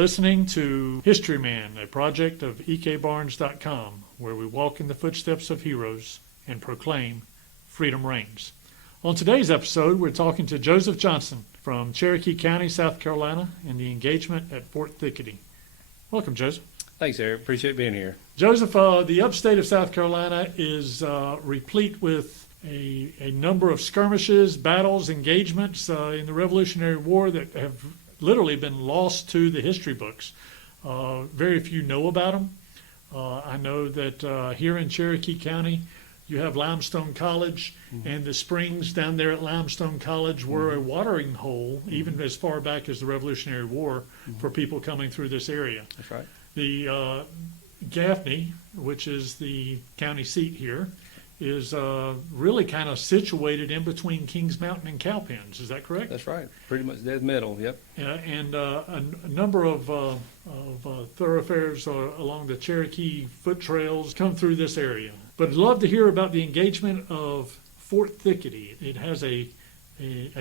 listening to Historyman, a project of ekbarnes.com, where we walk in the footsteps of heroes and proclaim freedom reigns. On today's episode, we're talking to Joseph Johnson from Cherokee County, South Carolina, and the engagement at Fort Thicketty. Welcome, Joseph. Thanks, Eric. Appreciate being here. Joseph, the upstate of South Carolina is replete with a number of skirmishes, battles, engagements in the Revolutionary War that have literally been lost to the history books. Very few know about them. I know that here in Cherokee County, you have Limestone College, and the springs down there at Limestone College were a watering hole, even as far back as the Revolutionary War, for people coming through this area. That's right. The Gaffney, which is the county seat here, is really kind of situated in between Kings Mountain and Cowpens. Is that correct? That's right. Pretty much dead middle, yep. And a number of thoroughfares along the Cherokee foot trails come through this area. But I'd love to hear about the engagement of Fort Thicketty. It has a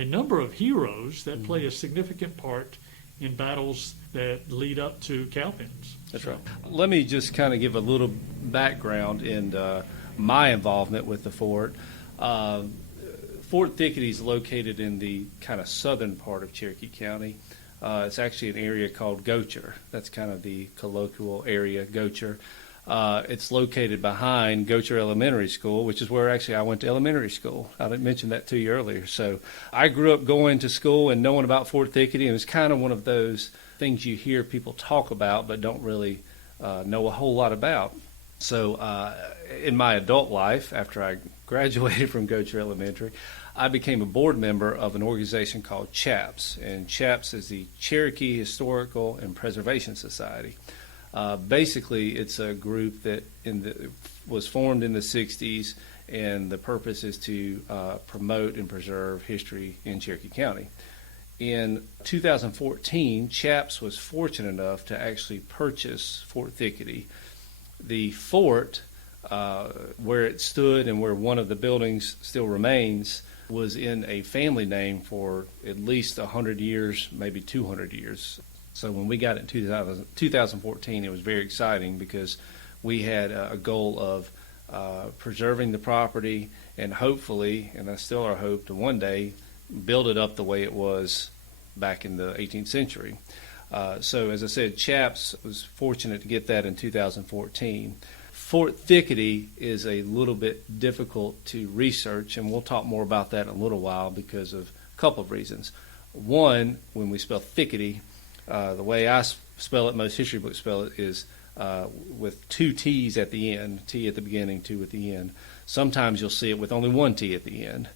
number of heroes that play a significant part in battles that lead up to Cowpens. That's right. Let me just kind of give a little background in my involvement with the fort. Fort Thicketty is located in the kind of southern part of Cherokee County. It's actually an area called Gocher. That's kind of the colloquial area, Gocher. It's located behind Gocher Elementary School, which is where actually I went to elementary school. I didn't mention that to you earlier. So I grew up going to school and knowing about Fort Thicketty, and it's kind of one of those things you hear people talk about but don't really know a whole lot about. So in my adult life, after I graduated from Gocher Elementary, I became a board member of an organization called CHAPS, and CHAPS is the Cherokee Historical and Preservation Society. Basically, it's a group that was formed in the 60s, and the purpose is to promote and preserve history in Cherokee County. In 2014, CHAPS was fortunate enough to actually purchase Fort Thicketty. The fort, where it stood and where one of the buildings still remains, was in a family name for at least 100 years, maybe 200 years. So when we got it in 2014, it was very exciting because we had a goal of preserving the property and hopefully, and that's still our hope, to one day build it up the way it was back in the 18th century. So as I said, CHAPS was fortunate to get that in 2014. Fort Thicketty is a little bit difficult to research, and we'll talk more about that in a little while because of a couple of reasons. One, when we spell Thicketty, the way I spell it, most history books spell it, is with two T's at the end, T at the beginning, two at the end. Sometimes you'll see it with only one T at the end.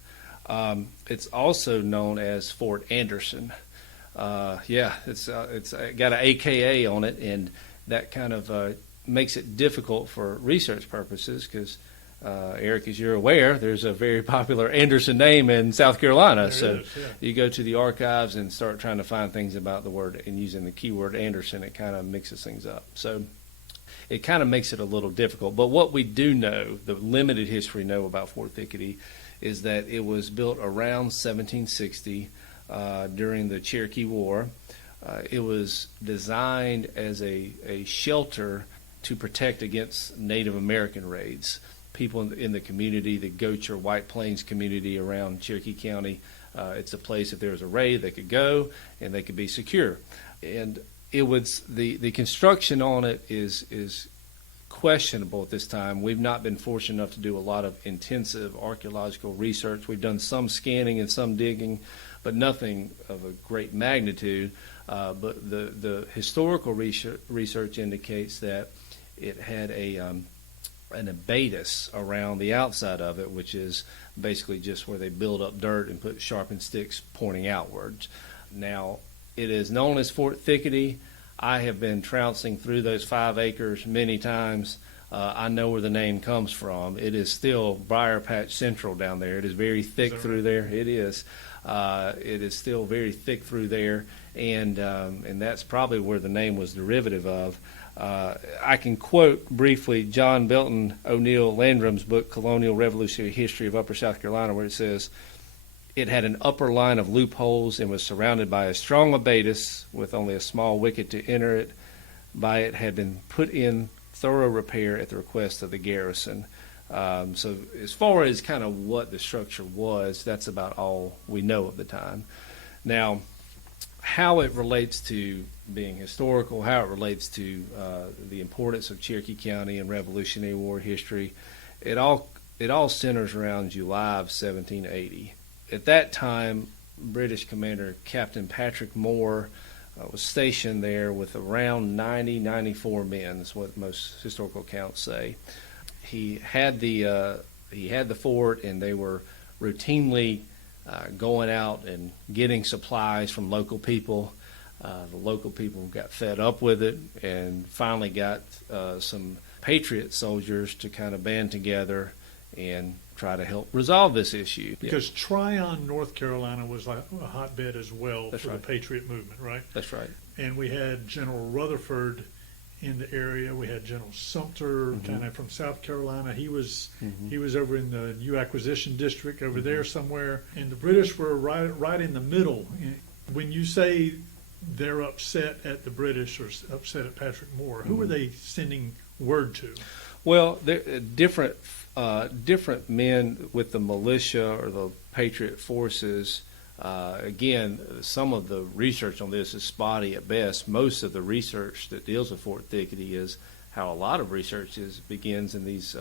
It's also known as Fort Anderson. It's got an AKA on it, and that kind of makes it difficult for research purposes because, Eric, as you're aware, there's a very popular Anderson name in South Carolina. You go to the archives and start trying to find things about the word and using the keyword Anderson, it kind of mixes things up. So it kind of makes it a little difficult. But what we do know, the limited history know about Fort Thicketty, is that it was built around 1760 during the Cherokee War. It was designed as a shelter to protect against Native American raids. People in the community, the Gocher White Plains community around Cherokee County, it's a place if there was a raid they could go and they could be secure. And it was the construction on it is questionable at this time. We've not been fortunate enough to do a lot of intensive archaeological research. We've done some scanning and some digging, but nothing of a great magnitude. But the historical research indicates that it had an abatis around the outside of it, which is basically just where they build up dirt and put sharpened sticks pointing outwards. Now, it is known as Fort Thicketty. I have been trouncing through those 5 acres many times. I know where the name comes from. It is still Briar Patch Central down there. It is very thick through there. It is. It is still very thick through there, and that's probably where the name was derivative of. I can quote briefly John Belton O'Neill Landrum's book, Colonial Revolutionary History of Upper South Carolina, where it says, It had an upper line of loopholes and was surrounded by a strong abatis with only a small wicket to enter it. By it had been put in thorough repair at the request of the garrison. So as far as kind of what the structure was, that's about all we know of the time. Now, how it relates to being historical, how it relates to the importance of Cherokee County and Revolutionary War history, it all centers around July of 1780. At that time, British Commander Captain Patrick Moore was stationed there with around 94 men, is what most historical accounts say. He had the fort, and they were routinely going out and getting supplies from local people. The local people got fed up with it and finally got some Patriot soldiers to kind of band together and try to help resolve this issue. Because Tryon, North Carolina was like a hotbed as well That's for right. the Patriot movement, right? That's right. And we had General Rutherford in the area. We had General Sumter, kind of from South Carolina. He was over in the New Acquisition District over there somewhere. And the British were right in the middle. When you say they're upset at the British or upset at Patrick Moore, who were they sending word to? Well, different men with the militia or the Patriot forces. Again, some of the research on this is spotty at best. Most of the research that deals with Fort Thicketty is how a lot of research begins in these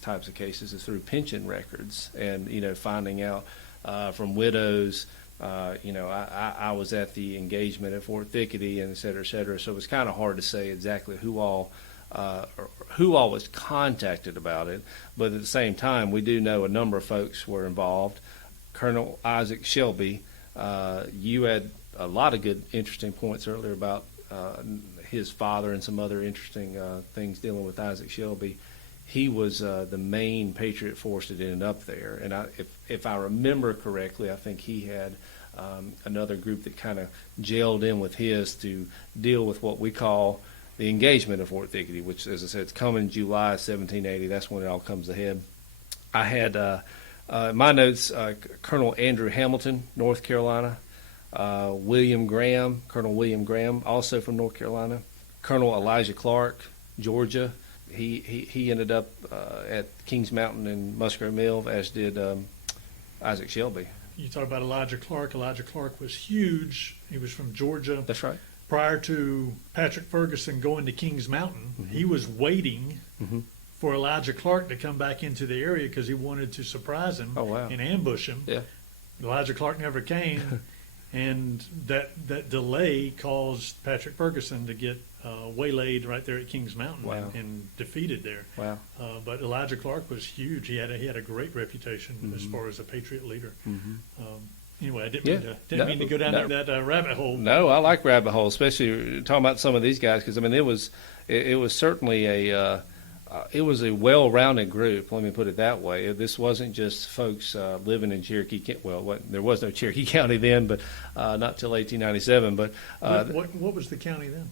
types of cases is through pension records and finding out from widows. I was at the engagement at Fort Thicketty and et cetera, et cetera. So it was kind of hard to say exactly who all was contacted about it. But at the same time, we do know a number of folks were involved. Colonel Isaac Shelby, you had a lot of good, interesting points earlier about his father and some other interesting things dealing with Isaac Shelby. He was the main Patriot force that ended up there. And if I remember correctly, I think he had another group that kind of gelled in with his to deal with what we call the engagement of Fort Thicketty, which, as I said, it's coming July 1780. That's when it all comes ahead. I had my notes, Colonel Andrew Hamilton, North Carolina, Colonel William Graham, also from North Carolina, Colonel Elijah Clark, Georgia. He ended up at Kings Mountain and Muskrat Mill, as did Isaac Shelby. You talk about Elijah Clark. Elijah Clark was huge. He was from Georgia. That's right. Prior to Patrick Ferguson going to Kings Mountain, he was waiting for Elijah Clark to come back into the area because he wanted to surprise him and ambush him. Yeah. Elijah Clark never came, and that delay caused Patrick Ferguson to get waylaid right there at Kings Mountain and defeated there. Wow. But Elijah Clark was huge. He had a great reputation as far as a Patriot leader. Anyway, I didn't mean to go down that rabbit hole. No, I like rabbit holes, especially talking about some of these guys, because I mean it was certainly it was a well-rounded group. Let me put it that way. This wasn't just folks living in Cherokee. Well, there was no Cherokee County then, but not till 1897. But what was the county then?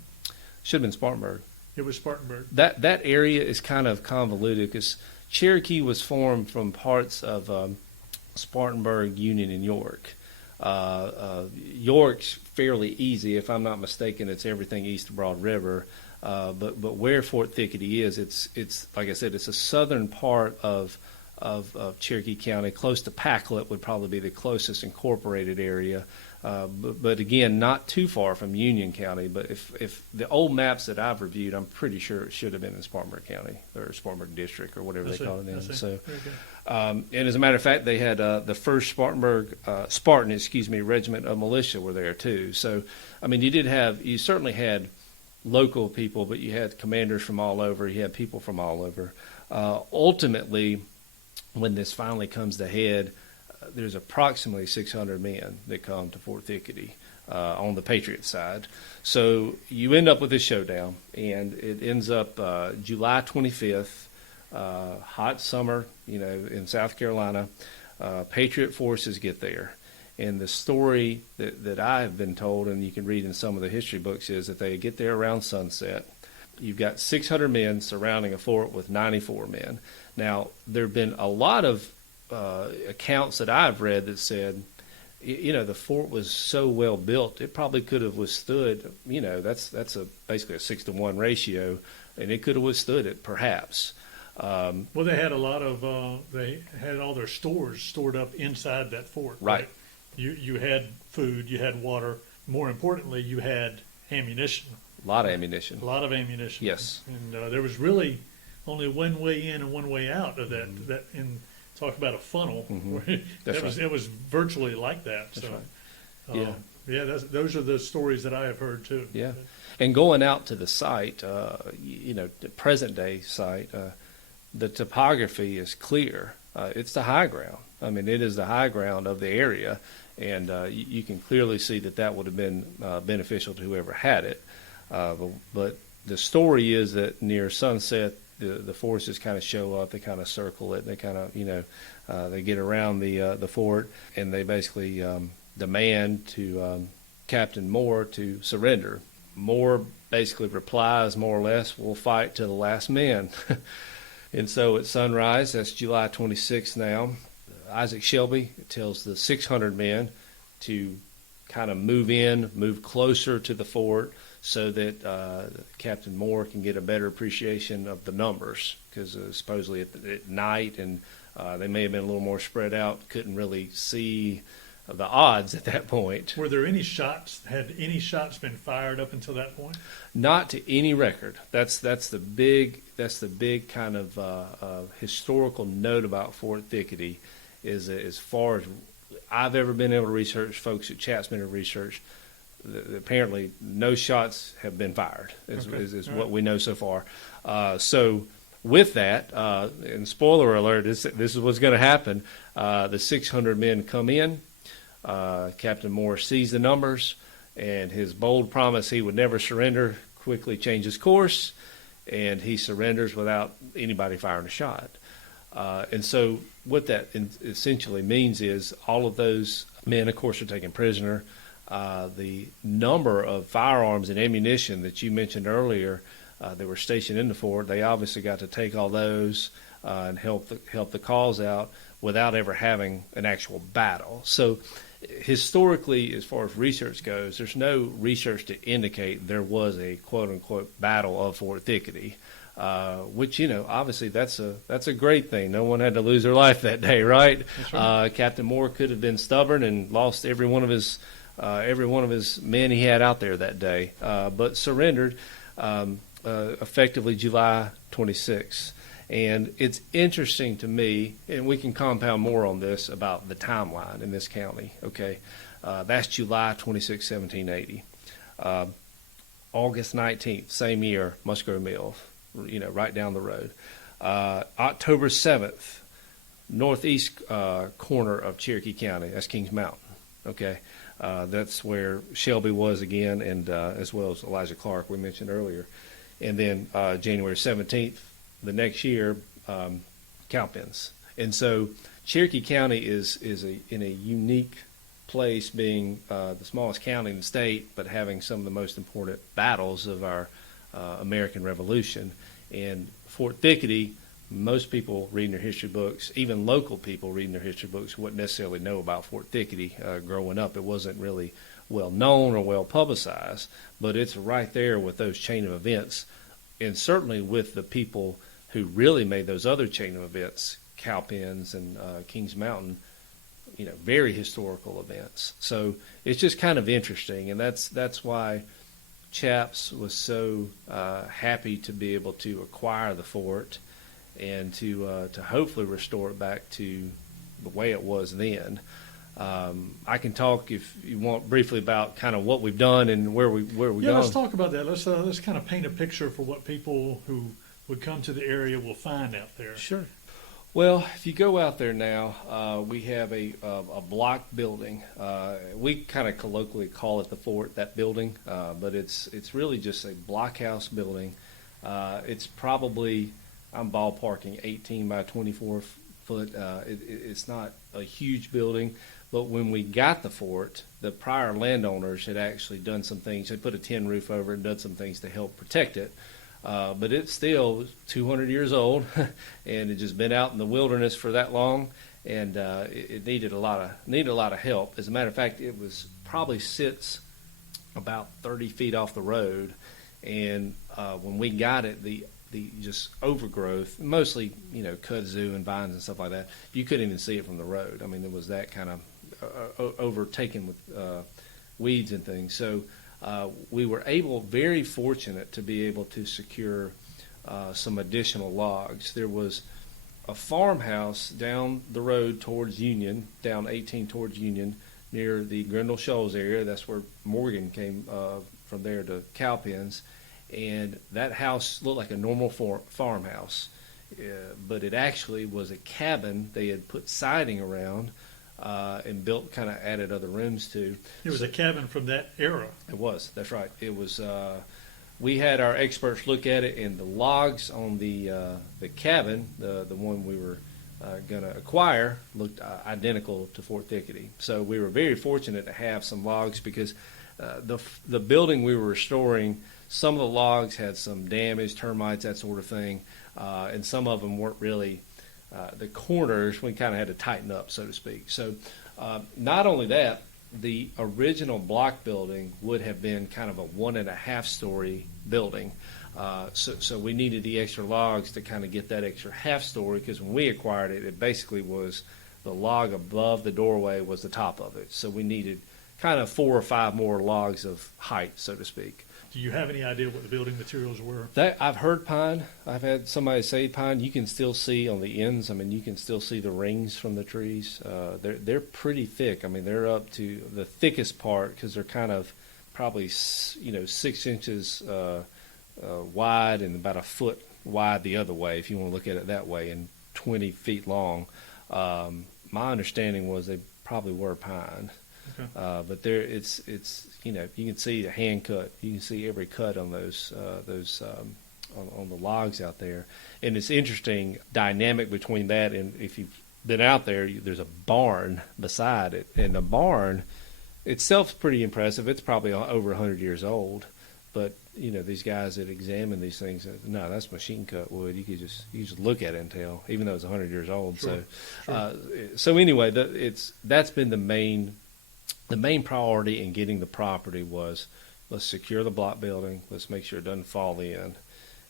Should have been Spartanburg. It was Spartanburg. That area is kind of convoluted because Cherokee was formed from parts of Spartanburg, Union, and York. York's fairly easy, if I'm not mistaken. It's everything east of Broad River. But where Fort Thicketty is, it's like I said, it's a southern part of Cherokee County, close to Packlet would probably be the closest incorporated area. But again, not too far from Union County. But if the old maps that I've reviewed, I'm pretty sure it should have been in Spartanburg County or Spartanburg District or whatever they call it then. So, and as a matter of fact, they had the first Spartan regiment of militia were there too. So, I mean, you certainly had local people, but you had commanders from all over. You had people from all over. Ultimately, when this finally comes to head, there's approximately 600 men that come to Fort Thicketty on the Patriot side. So you end up with this showdown, and it ends up July 25th, hot summer, in South Carolina. Patriot forces get there. And the story that I have been told, and you can read in some of the history books, is that they get there around sunset. You've got 600 men surrounding a fort with 94 men. Now, there have been a lot of accounts that I've read that said, the fort was so well built, it probably could have withstood, that's basically a 6-to-1 ratio, and it could have withstood it, perhaps. Well, they had they had all their stores stored up inside that fort. Right. You had food, you had water. More importantly, you had ammunition. A lot of ammunition. A lot of ammunition. Yes. And there was really only one way in and one way out of that. Mm-hmm. That in talk about a funnel. Mm-hmm. That's right. It was virtually like that. That's so, right. Yeah. Those are the stories that I have heard too. Yeah. And going out to the site, the present day site, the topography is clear. It's the high ground. I mean, it is the high ground of the area, and you can clearly see that would have been beneficial to whoever had it. But the story is that near sunset, the forces kind of show up. They kind of circle it. They kind of, they get around the fort, and they basically demand to Captain Moore to surrender. Moore basically replies, more or less, "We'll fight to the last man." And so at sunrise, that's July 26th now, Isaac Shelby tells the 600 men to kind of move closer to the fort so that Captain Moore can get a better appreciation of the numbers, because supposedly at night, and they may have been a little more spread out, couldn't really see the odds at that point. Were there any shots? Had any shots been fired up until that point? Not to any record. That's the big kind of historical note about Fort Thicketty, is as far as I've ever been able to research, folks at Chap's been able to research, apparently no shots have been fired, is what we know so far. So with that, and spoiler alert, this is what's going to happen. The 600 men come in. Captain Moore sees the numbers, and his bold promise he would never surrender quickly changes course, and he surrenders without anybody firing a shot. And so what that essentially means is all of those men, of course, are taken prisoner. The number of firearms and ammunition that you mentioned earlier that were stationed in the fort, they obviously got to take all those and help the cause out without ever having an actual battle. So historically, as far as research goes, there's no research to indicate there was a quote-unquote battle of Fort Thicketty, which, obviously that's a great thing. No one had to lose their life that day, right? That's right. Captain Moore could have been stubborn and lost every one of his men he had out there that day, but surrendered effectively July 26th. And it's interesting to me, and we can compound more on this, about the timeline in this county, okay? That's July 26, 1780. August 19th, same year, Musgrove Mill, right down the road. October 7th, northeast corner of Cherokee County, that's Kings Mountain, okay? That's where Shelby was again, and as well as Elijah Clark, we mentioned earlier. And then January 17th, the next year, Cowpens. And so Cherokee County is in a unique place, being the smallest county in the state, but having some of the most important battles of our American Revolution. And Fort Thicketty, most people reading their history books, even local people reading their history books, wouldn't necessarily know about Fort Thicketty growing up. It wasn't really well known or well publicized, but it's right there with those chain of events, and certainly with the people who really made those other chain of events, Cowpens and Kings Mountain, very historical events. So it's just kind of interesting, and that's why Chaps was so happy to be able to acquire the fort and to hopefully restore it back to the way it was then. I can talk, if you want, briefly about kind of what we've done and where we Yeah, gone. let's talk about that. Let's kind of paint a picture for what people who would come to the area will find out there. Sure. Well, if you go out there now, we have a block building. We kind of colloquially call it the fort, that building, but it's really just a blockhouse building. It's probably, I'm ballparking, 18 by 24 foot. It's not a huge building, but when we got the fort, the prior landowners had actually done some things. They put a tin roof over it and done some things to help protect it. But it's still 200 years old, and it just been out in the wilderness for that long. and it needed a lot of help. As a matter of fact, it was probably sits about 30 feet off the road, and when we got it, the just overgrowth, mostly kudzu and vines and stuff like that, you couldn't even see it from the road. I mean, it was that kind of overtaken with weeds and things. So we were very fortunate to be able to secure some additional logs. There was a farmhouse down the road towards Union, down 18 towards Union, near the Grindle Shoals area. That's where Morgan came from there to Cowpens. And that house looked like a normal farmhouse, but it actually was a cabin they had put siding around and built, kind of added other rooms to. It was a cabin from that era. It was, that's right. It was. We had our experts look at it, and the logs on the cabin, the one we were going to acquire, looked identical to Fort Thicketty. So we were very fortunate to have some logs, because the building we were restoring, some of the logs had some damage, termites, that sort of thing, and some of them weren't really, the corners, we kind of had to tighten up, so to speak. So not only that, the original block building would have been kind of a 1.5-story building. So we needed the extra logs to kind of get that extra half story, because when we acquired it, it basically was the log above the doorway was the top of it. So we needed kind of 4 or 5 more logs of height, so to speak. Do you have any idea what the building materials were? I've heard pine. I've had somebody say pine. You can still see on the ends. I mean, you can still see the rings from the trees. They're pretty thick. I mean, they're up to the thickest part, because they're kind of probably 6 inches wide and about a foot wide the other way, if you want to look at it that way, and 20 feet long. My understanding was they probably were pine. Okay. But it's you can see the hand cut. You can see every cut on those on the logs out there, and it's interesting dynamic between that, and if you've been out there, there's a barn beside it, and the barn itself is pretty impressive. It's probably over 100 years old, but these guys that examine these things, no, that's machine cut wood. You just look at it and tell, even though it's 100 years old. Sure. So anyway, that's been the main priority in getting the property was, let's secure the block building, let's make sure it doesn't fall in,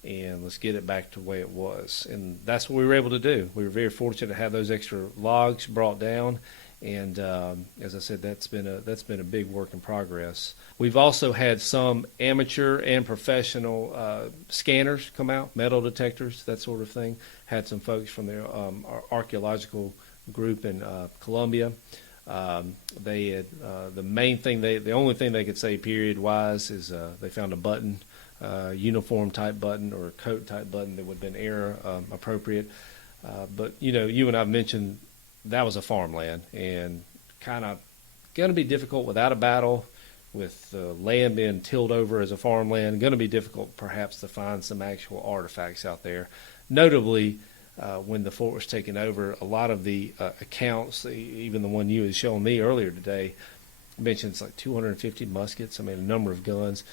and let's get it back to the way it was. And that's what we were able to do. We were very fortunate to have those extra logs brought down, and as I said, that's been a big work in progress. We've also had some amateur and professional scanners come out, metal detectors, that sort of thing. Had some folks from the archaeological group in Columbia. They had the only thing they could say period wise is they found a button, uniform type button or coat type button that would have been era appropriate. But you and I've mentioned that was a farmland, and kind of going to be difficult without a battle, with the land being tilled over as a farmland. Going to be difficult perhaps to find some actual artifacts out there. Notably, when the fort was taken over, a lot of the accounts, even the one you had shown me earlier today, mentions like 250 muskets. I mean, a number of guns.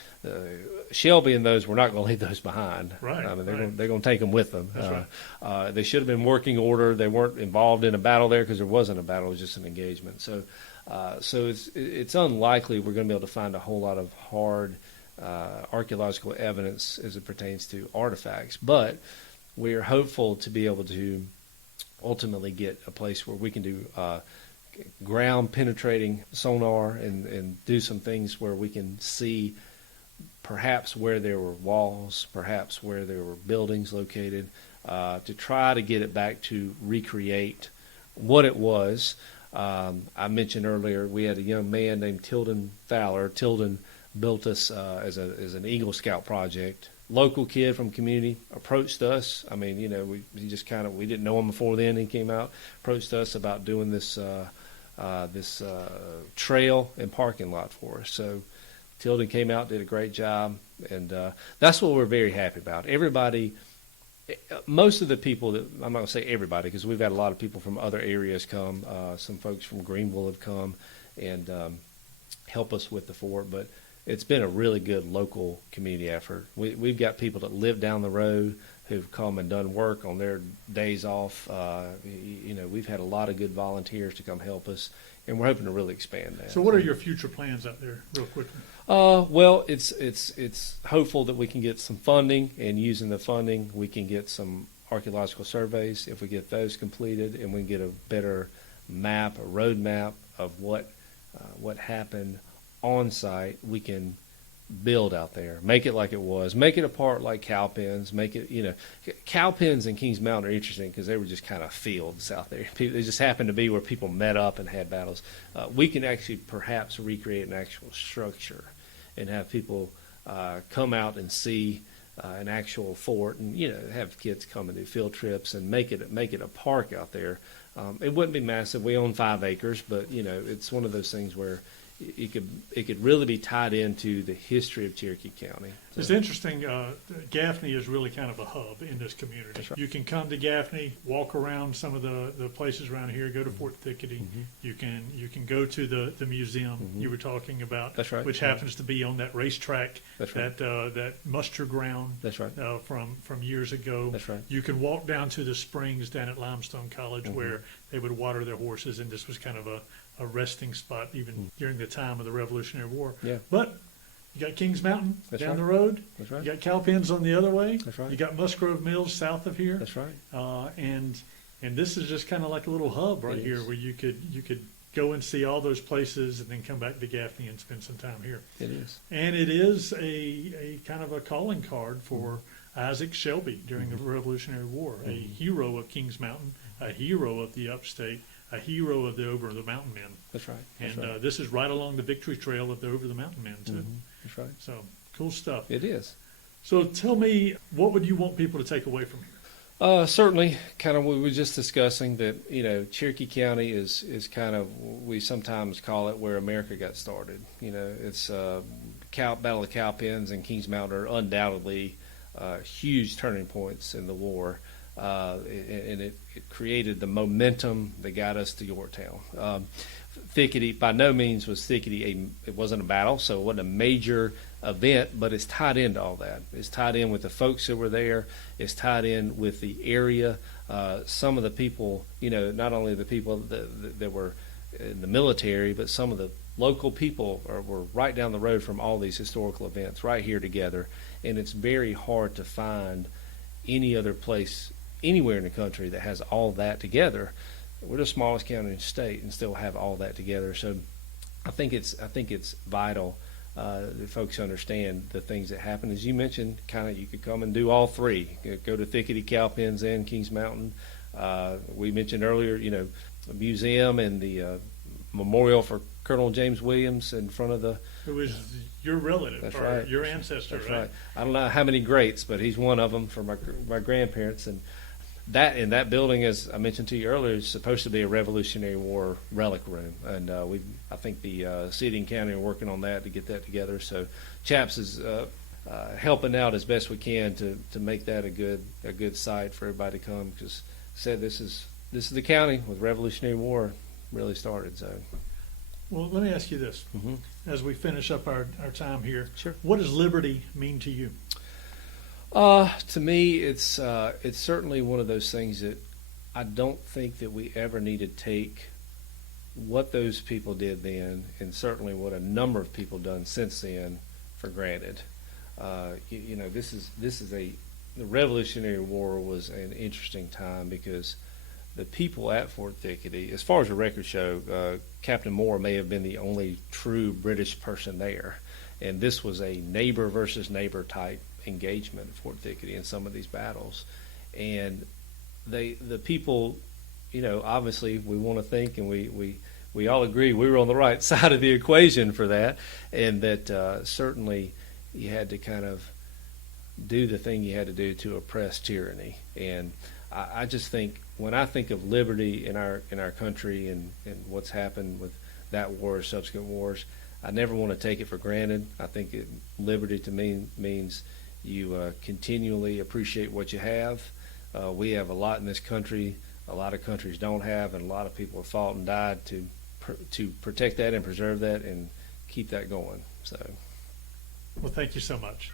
Shelby and those, we're not going to leave those behind. Right. I mean, they're going to take them with them. That's right. They should have been working order. They weren't involved in a battle there, because there wasn't a battle; it was just an engagement. So it's unlikely we're going to be able to find a whole lot of hard archaeological evidence as it pertains to artifacts, but we are hopeful to be able to ultimately get a place where we can do ground penetrating sonar and do some things where we can see perhaps where there were walls, perhaps where there were buildings located, to try to get it back to recreate what it was. I mentioned earlier we had a young man named Tilden Fowler. Tilden built us as an Eagle Scout project. Local kid from community approached us. I mean, we just we didn't know him before then. He came out, approached us about doing this trail and parking lot for us. So Tilden came out, did a great job, and that's what we're very happy about. Everybody, most of the people that, I'm not going to say everybody, because we've had a lot of people from other areas come. Some folks from Greenville have come and help us with the fort, but it's been a really good local community effort. We've got people that live down the road who've come and done work on their days off. We've had a lot of good volunteers to come help us, and we're hoping to really expand that. So what are your future plans out there, real quickly? Well, it's hopeful that we can get some funding, and using the funding, we can get some archaeological surveys. If we get those completed, and we can get a better map, a road map of what happened on site, we can build out there, make it like it was, make it a part like cow pens, make it, cow pens in Kings Mountain are interesting because they were just kind of fields out there. They just happened to be where people met up and had battles. We can actually perhaps recreate an actual structure and have people come out and see an actual fort, and have kids come and do field trips and make it a park out there. It wouldn't be massive. We own 5 acres, but it's one of those things where it could really be tied into the history of Cherokee County. So. It's interesting. Gaffney is really kind of a hub in this community. That's right. You can come to Gaffney, walk around some of the places around here, go to Fort Thicketty. Mm-hmm. You can go to the museum you were talking about, That's right. which happens to be on that racetrack, That's right. that muster ground. That's right. From years ago. That's right. You can walk down to the springs down at Limestone College where they would water their horses, and this was kind of a resting spot even during the time of the Revolutionary War. Yeah. But you got Kings Mountain That's down right. the road. That's right. You got Cowpens on the other way. That's right. You got Musgrove Mills south of here. That's right. And this is just kind of like a little hub right It here is. where you could go and see all those places and then come back to Gaffney and spend some time here. It is. And it is a kind of a calling card for Isaac Shelby during the Revolutionary War, a hero of Kings Mountain, a hero of the upstate, a hero of the Over the Mountain Men. That's right. And That's right. this is right along the victory trail of the Over the Mountain Men, too. That's right. So, cool stuff. It is. So tell me, what would you want people to take away from here? Certainly, kind of what we were just discussing, that Cherokee County is kind of, we sometimes call it where America got started. It's Battle of Cowpens and Kings Mountain are undoubtedly huge turning points in the war, and it created the momentum that got us to Yorktown. Thicketty, by no means was Thicketty it wasn't a battle, so it wasn't a major event, but it's tied into all that. It's tied in with the folks that were there. It's tied in with the area. Some of the people, not only the people that were in the military, but some of the local people were right down the road from all these historical events, right here together. And it's very hard to find any other place anywhere in the country that has all that together. We're the smallest county in the state and still have all that together. So I think it's vital that folks understand the things that happen. As you mentioned, kind of you could come and do all three. You could go to Thicketty, Cowpens, and Kings Mountain. We mentioned earlier, the museum and the memorial for Colonel James Williams in front of the. Who is your relative, That's or right. your ancestor, That's right? I don't know how many greats, but he's one of them for my grandparents. And that building, as I mentioned to you earlier, is supposed to be a Revolutionary War relic room. And I think the city and county are working on that to get that together. So Chaps is helping out as best we can to make that a good site for everybody to come. Because said this is the county with Revolutionary War really started. So. Well, let me ask you this. As we finish up our time here, Sure. What does liberty mean to you? To me, it's certainly one of those things that I don't think that we ever need to take what those people did then, and certainly what a number of people done since then, for granted. The Revolutionary War was an interesting time because the people at Fort Thicketty, as far as the records show, Captain Moore may have been the only true British person there, and this was a neighbor versus neighbor type engagement at Fort Thicketty in some of these battles. And the people, obviously we want to think, and we all agree we were on the right side of the equation for that, and that certainly you had to kind of do the thing you had to do to oppress tyranny. And I just think, when I think of liberty in our country and what's happened with that war or subsequent wars, I never want to take it for granted. I think liberty to me means you continually appreciate what you have. We have a lot in this country a lot of countries don't have, and a lot of people have fought and died to protect that and preserve that and keep that going. So, Well, thank you so much.